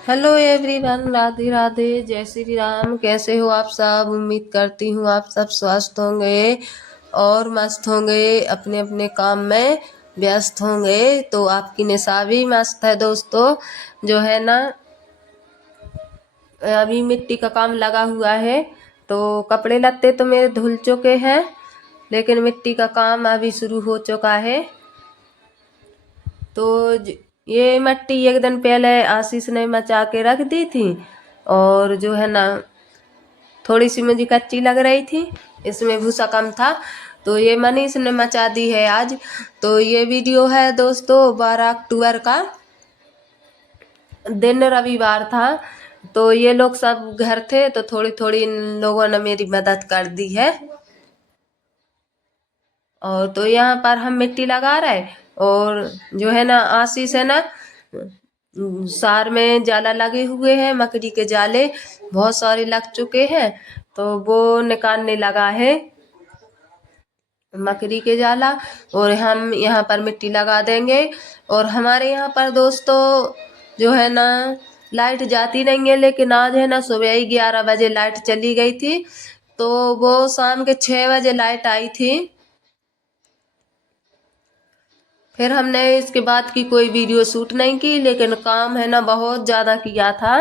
Hello everyone, Radhe Radhe, जय श्री राम। कैसे हो आप सब? उम्मीद करती हूँ आप सब स्वस्थ होंगे और मस्त होंगे, अपने अपने काम में व्यस्त होंगे। तो आपकी निशा भी मस्त है दोस्तों। जो है ना, अभी मिट्टी का काम लगा हुआ है, तो कपड़े लत्ते तो मेरे धुल चुके हैं, लेकिन मिट्टी का काम अभी शुरू हो चुका है। तो ये मिट्टी एक दिन पहले आशीष ने मचा के रख दी थी, और जो है ना, थोड़ी सी मुझे कच्ची लग रही थी, इसमें भूसा कम था, तो ये मनीष ने मचा दी है आज। तो ये वीडियो है दोस्तों 12 अक्टूबर का, दिन रविवार था। तो ये लोग सब घर थे, तो थोड़ी थोड़ी इन लोगों ने मेरी मदद कर दी है। और तो यहाँ पर हम मिट्टी लगा रहे, और जो है ना, आशीष है ना, सार में जाला लगे हुए हैं, मकड़ी के जाले बहुत सारे लग चुके हैं, तो वो निकालने लगा है मकड़ी के जाला, और हम यहाँ पर मिट्टी लगा देंगे। और हमारे यहाँ पर दोस्तों जो है ना, लाइट जाती नहीं है, लेकिन आज है ना, सुबह ही 11 बजे लाइट चली गई थी, तो वो शाम के 6 बजे लाइट आई थी। फिर हमने इसके बाद की कोई वीडियो शूट नहीं की, लेकिन काम है ना बहुत ज़्यादा किया था।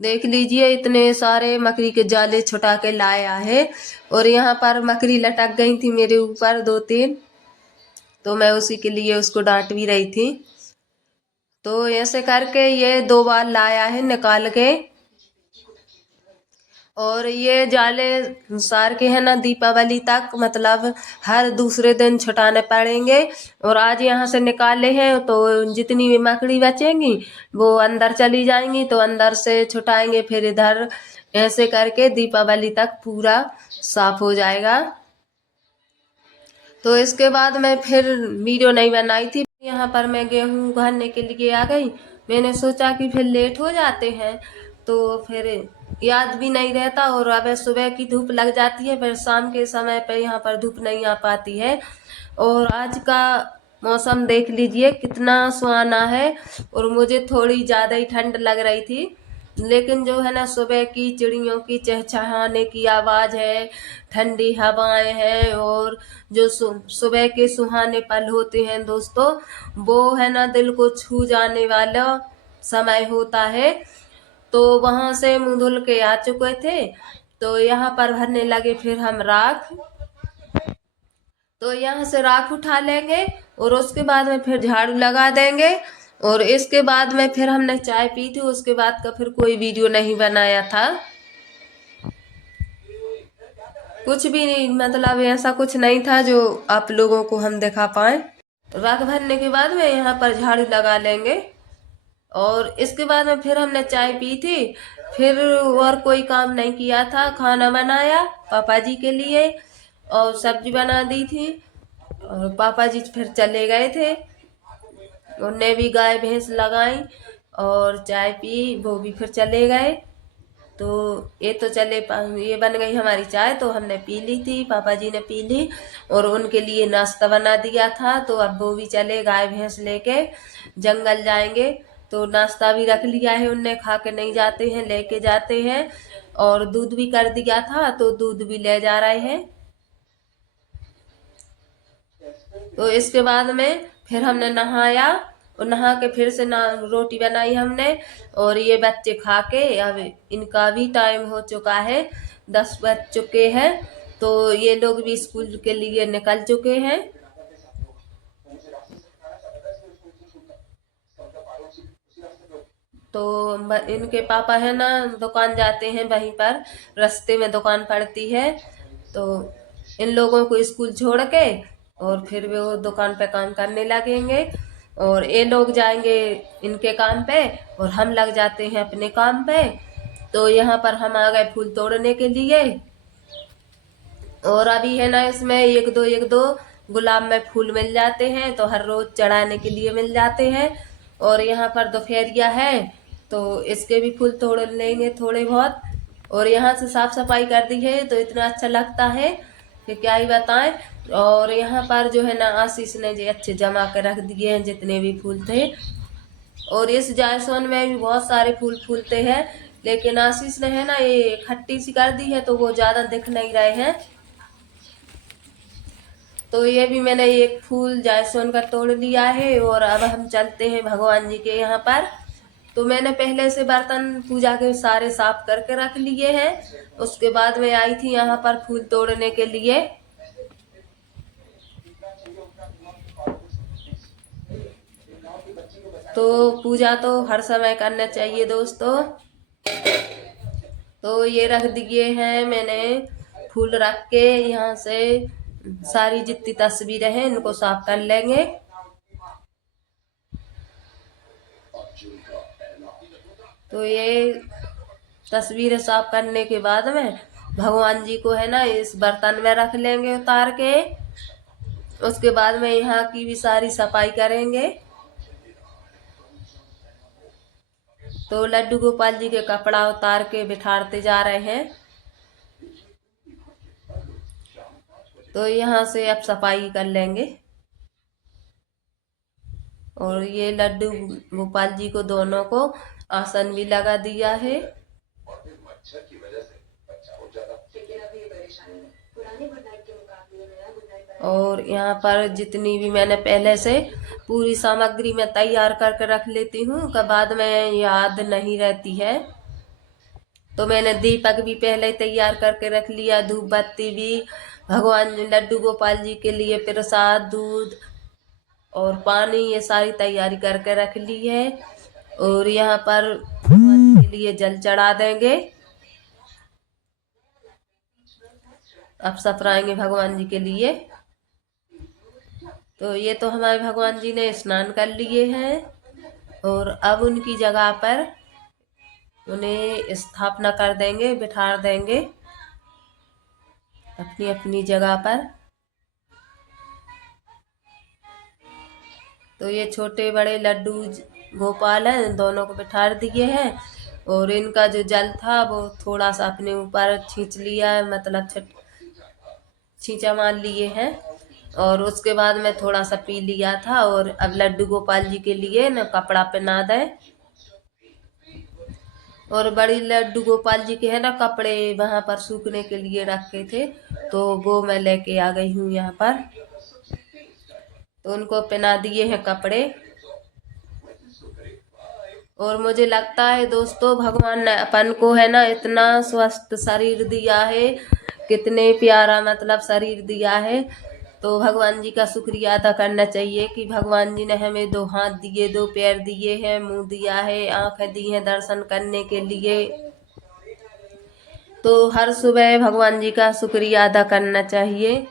देख लीजिए, इतने सारे मकड़ी के जाले छुटा के लाया है, और यहाँ पर मकड़ी लटक गई थी मेरे ऊपर 2-3, तो मैं उसी के लिए उसको डांट भी रही थी। तो ऐसे करके ये 2 बार लाया है निकाल के। और ये जाले सार के है ना, दीपावली तक, मतलब हर दूसरे दिन छुटाने पड़ेंगे। और आज यहाँ से निकाले हैं, तो जितनी भी मकड़ी बचेंगी वो अंदर चली जाएंगी, तो अंदर से छुटाएंगे, फिर इधर ऐसे करके दीपावली तक पूरा साफ हो जाएगा। तो इसके बाद मैं फिर वीडियो नहीं बनाई थी। यहाँ पर मैं गेहूँ भरने के लिए आ गई। मैंने सोचा कि फिर लेट हो जाते हैं, तो फिर याद भी नहीं रहता, और अब सुबह की धूप लग जाती है, फिर शाम के समय पे यहाँ पर धूप नहीं आ पाती है। और आज का मौसम देख लीजिए कितना सुहाना है, और मुझे थोड़ी ज़्यादा ही ठंड लग रही थी, लेकिन जो है ना, सुबह की चिड़ियों की चहचहाने की आवाज़ है, ठंडी हवाएं हैं, और जो सुबह के सुहाने पल होते हैं दोस्तों, वो है ना, दिल को छू जाने वाला समय होता है। तो वहां से मुंह धुल के आ चुके थे, तो यहाँ पर भरने लगे फिर हम राख। तो यहाँ से राख उठा लेंगे, और उसके बाद में फिर झाड़ू लगा देंगे, और इसके बाद में फिर हमने चाय पी थी, उसके बाद का फिर कोई वीडियो नहीं बनाया था। कुछ भी नहीं, मतलब ऐसा कुछ नहीं था जो आप लोगों को हम दिखा पाए। राख भरने के बाद में यहाँ पर झाड़ू लगा लेंगे, और इसके बाद में फिर हमने चाय पी थी। फिर और कोई काम नहीं किया था, खाना बनाया पापा जी के लिए, और सब्जी बना दी थी, और पापा जी फिर चले गए थे, उनने भी गाय भैंस लगाई और चाय पी, वो भी फिर चले गए। तो ये तो चले, ये बन गई हमारी चाय, तो हमने पी ली थी, पापा जी ने पी ली, और उनके लिए नाश्ता बना दिया था, तो अब वो भी चले गाय भैंस लेके जंगल जाएंगे। तो नाश्ता भी रख लिया है उनने, खा के नहीं जाते हैं, लेके जाते हैं। और दूध भी कर दिया था, तो दूध भी ले जा रहे हैं। तो इसके बाद में फिर हमने नहाया, और नहा के फिर से ना रोटी बनाई हमने, और ये बच्चे खा के, अब इनका भी टाइम हो चुका है, 10 बज चुके हैं, तो ये लोग भी स्कूल के लिए निकल चुके हैं। तो इनके पापा है ना, दुकान जाते हैं, वहीं पर रास्ते में दुकान पड़ती है, तो इन लोगों को स्कूल छोड़ के और फिर वो दुकान पे काम करने लगेंगे, और ये लोग जाएंगे इनके काम पे, और हम लग जाते हैं अपने काम पे। तो यहाँ पर हम आ गए फूल तोड़ने के लिए, और अभी है ना, इसमें एक दो गुलाब में फूल मिल जाते हैं, तो हर रोज चढ़ाने के लिए मिल जाते हैं। और यहाँ पर दोपहरिया है, तो इसके भी फूल तोड़ लेंगे थोड़े बहुत। और यहाँ से साफ सफाई कर दी है, तो इतना अच्छा लगता है कि क्या ही बताएं। और यहाँ पर जो है ना, आशीष ने जो अच्छे जमा कर रख दिए हैं जितने भी फूल थे, और इस जायसवान में भी बहुत सारे फूल फूलते हैं, लेकिन आशीष ने है ना ये खट्टी सी कर दी है तो वो ज्यादा दिख नहीं रहे हैं। तो ये भी मैंने एक फूल जायसवान का तोड़ लिया है और अब हम चलते हैं भगवान जी के यहाँ पर। तो मैंने पहले से बर्तन पूजा के सारे साफ करके रख लिए हैं। उसके बाद मैं आई थी यहाँ पर फूल तोड़ने के लिए। तो पूजा तो हर समय करना चाहिए दोस्तों। तो ये रख दिए हैं मैंने फूल रख के, यहाँ से सारी जितनी तस्वीरें हैं इनको साफ कर लेंगे। तो ये तस्वीरें साफ करने के बाद में भगवान जी को है ना इस बर्तन में रख लेंगे उतार के। उसके बाद में यहाँ की भी सारी सफाई करेंगे। तो लड्डू गोपाल जी के कपड़ा उतार के बिठारते जा रहे हैं। तो यहाँ से अब सफाई कर लेंगे। और ये लड्डू गोपाल जी को दोनों को आसन भी लगा दिया है। और यहाँ पर जितनी भी मैंने पहले से पूरी सामग्री मैं तैयार करके रख लेती हूँ, का बाद में याद नहीं रहती है। तो मैंने दीपक भी पहले ही तैयार करके रख लिया, धूप बत्ती भी, भगवान लड्डू गोपाल जी के लिए प्रसाद, दूध और पानी, ये सारी तैयारी करके रख ली है। और यहाँ पर भगवान के लिए जल चढ़ा देंगे। अब सफराएंगे भगवान जी के लिए। तो ये तो हमारे भगवान जी ने स्नान कर लिए हैं और अब उनकी जगह पर उन्हें स्थापना कर देंगे, बिठा देंगे अपनी अपनी जगह पर। तो ये छोटे बड़े लड्डू गोपाल हैं, दोनों को बिठा दिए हैं। और इनका जो जल था वो थोड़ा सा अपने ऊपर खींच लिया है, मतलब छींचा मार लिए हैं। और उसके बाद में थोड़ा सा पी लिया था। और अब लड्डू गोपाल जी के लिए न कपड़ा पहना दें। और बड़ी लड्डू गोपाल जी के है ना कपड़े वहां पर सूखने के लिए रखे थे, तो वो मैं लेके आ गई हूँ यहाँ पर। तो उनको पहना दिए हैं कपड़े। और मुझे लगता है दोस्तों भगवान ने अपन को है ना इतना स्वस्थ शरीर दिया है, कितने प्यारा मतलब शरीर दिया है। तो भगवान जी का शुक्रिया अदा करना चाहिए कि भगवान जी ने हमें दो हाथ दिए, दो पैर दिए हैं, मुंह दिया है, आंखें दी हैं दर्शन करने के लिए। तो हर सुबह भगवान जी का शुक्रिया अदा करना चाहिए।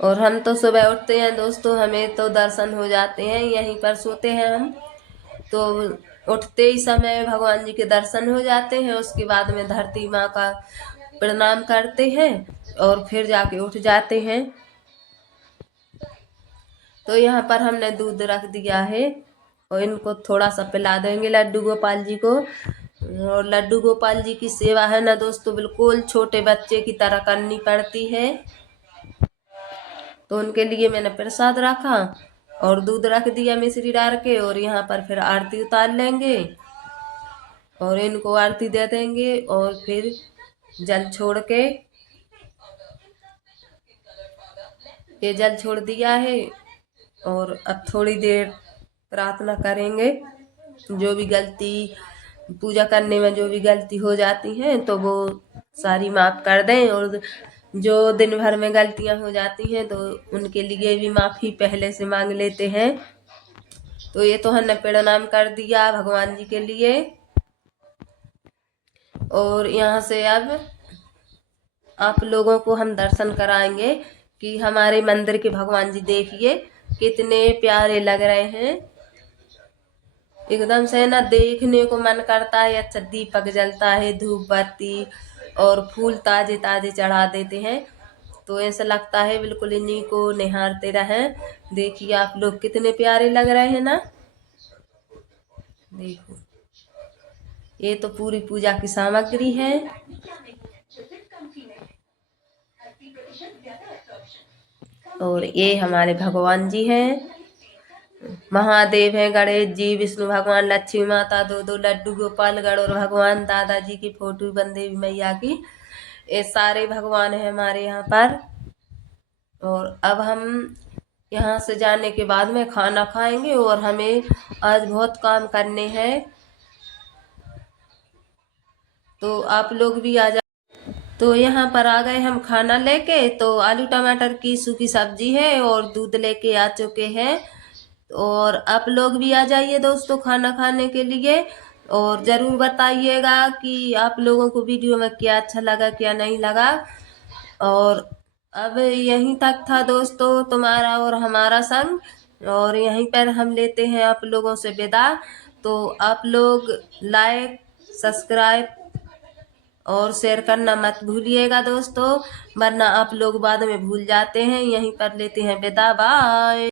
और हम तो सुबह उठते हैं दोस्तों, हमें तो दर्शन हो जाते हैं, यहीं पर सोते हैं हम। तो उठते ही समय भगवान जी के दर्शन हो जाते हैं। उसके बाद में धरती माँ का प्रणाम करते हैं और फिर जाके उठ जाते हैं। तो यहाँ पर हमने दूध रख दिया है और इनको थोड़ा सा पिला देंगे लड्डू गोपाल जी को। और लड्डू गोपाल जी की सेवा है ना दोस्तों बिल्कुल छोटे बच्चे की तरह करनी पड़ती है। तो उनके लिए मैंने प्रसाद रखा और दूध रख दिया मिश्री डाल के। और यहाँ पर फिर आरती उतार लेंगे और इनको आरती दे देंगे और फिर जल छोड़ के, ये जल छोड़ दिया है। और अब थोड़ी देर प्रार्थना करेंगे। जो भी गलती पूजा करने में जो भी गलती हो जाती है तो वो सारी माफ कर दें। और जो दिन भर में गलतियां हो जाती हैं तो उनके लिए भी माफी पहले से मांग लेते हैं। तो ये तो हमने प्रणाम कर दिया भगवान जी के लिए। और यहाँ से अब आप लोगों को हम दर्शन कराएंगे कि हमारे मंदिर के भगवान जी देखिए कितने प्यारे लग रहे हैं। एकदम से ना देखने को मन करता है। अच्छा दीपक जलता है, धूप बत्ती और फूल ताजे ताजे चढ़ा देते हैं। तो ऐसा लगता है बिल्कुल इन्हीं को निहारते रहें। देखिए आप लोग कितने प्यारे लग रहे हैं ना। देखो ये तो पूरी पूजा की सामग्री है। और ये हमारे भगवान जी हैं। महादेव हैं, गणेश जी, विष्णु भगवान, लक्ष्मी माता, दो दो लड्डू, गोपाल गरुड़ भगवान, दादाजी की फोटो, बंदेवी मैया की, ये सारे भगवान हैं हमारे यहाँ पर। और अब हम यहाँ से जाने के बाद में खाना खाएंगे और हमें आज बहुत काम करने हैं, तो आप लोग भी आ जा। तो यहाँ पर आ गए हम खाना लेके। तो आलू टमाटर की सूखी सब्जी है और दूध लेके आ चुके हैं। और आप लोग भी आ जाइए दोस्तों खाना खाने के लिए। और ज़रूर बताइएगा कि आप लोगों को वीडियो में क्या अच्छा लगा क्या नहीं लगा। और अब यहीं तक था दोस्तों तुम्हारा और हमारा संग, और यहीं पर हम लेते हैं आप लोगों से विदा। तो आप लोग लाइक, सब्सक्राइब और शेयर करना मत भूलिएगा दोस्तों, वरना आप लोग बाद में भूल जाते हैं। यहीं पर लेते हैं विदा, बाय।